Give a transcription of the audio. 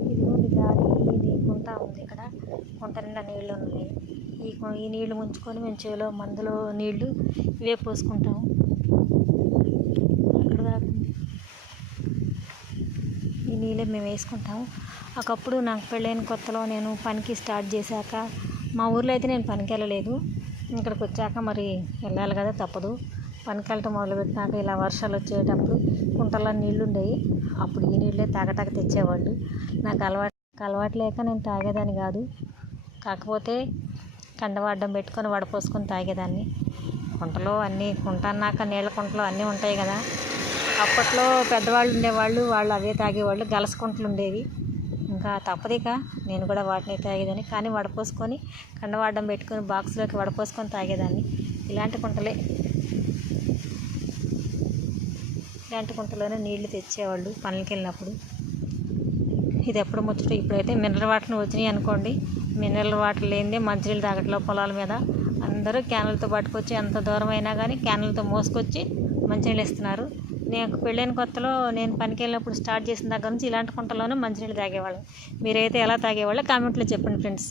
ఇదిగోండి దారి, ఇది గుంట ఉంది. ఇక్కడ గుంట నిండా నీళ్ళు ఉన్నాయి. ఈ నీళ్లు ముంచుకొని మేము చెవిలో మందులో నీళ్లు ఇవే పోసుకుంటాము. అక్కడ ఈ నీళ్ళే మేము వేసుకుంటాము. ఒకప్పుడు నాకు పెళ్ళైన కొత్తలో నేను పనికి స్టార్ట్ చేశాక మా ఊర్లో అయితే నేను పనికి వెళ్ళలేదు. ఇక్కడికి వచ్చాక మరి వెళ్ళాలి కదా, తప్పదు. పనికి వెళ్ళటం మొదలుపెట్టినాక ఇలా వర్షాలు వచ్చేటప్పుడు కుంటల్లో నీళ్ళు ఉండేవి. అప్పుడు ఈ నీళ్ళే తాగటాక తెచ్చేవాళ్ళు. నాకు అలవాటు లేక నేను తాగేదాన్ని కాదు. కాకపోతే కండవాడ్డం పెట్టుకొని వడపోసుకొని తాగేదాన్ని. కుంటలో అన్నీ, కుంట అన్నాక నీళ్ళ కుంటలో అన్నీ ఉంటాయి కదా. అప్పట్లో పెద్దవాళ్ళు ఉండేవాళ్ళు, వాళ్ళు అవే తాగేవాళ్ళు. గలస కుంటలు ఉండేవి. ఇంకా తప్పదిక నేను కూడా వాటిని తాగేదాన్ని. కానీ వడపోసుకొని కండవాడ్డం పెట్టుకొని బాక్స్లోకి వడపోసుకొని తాగేదాన్ని. ఇలాంటి కుంటలోనే నీళ్లు తెచ్చేవాళ్ళు పనులకి వెళ్ళినప్పుడు. ఇది ఎప్పుడు ముచ్చట. ఇప్పుడైతే మినరల్ వాటర్ని వచ్చినాయి అనుకోండి. మినరల్ వాటర్ లేనిదే మంచినీళ్ళు తాగట్లో పొలాల మీద అందరూ క్యాన్లతో పట్టుకొచ్చి, ఎంత దూరం అయినా కానీ క్యాన్లతో మోసుకొచ్చి మంచినీళ్ళు ఇస్తున్నారు. నేను పెళ్ళైన కొత్తలో నేను పనికి వెళ్ళినప్పుడు స్టార్ట్ చేసిన దగ్గర నుంచి ఇలాంటి కుంటలోనే మంచినీళ్ళు తాగేవాళ్ళం. మీరైతే ఎలా తాగేవాళ్ళో కామెంట్లో చెప్పండి ఫ్రెండ్స్.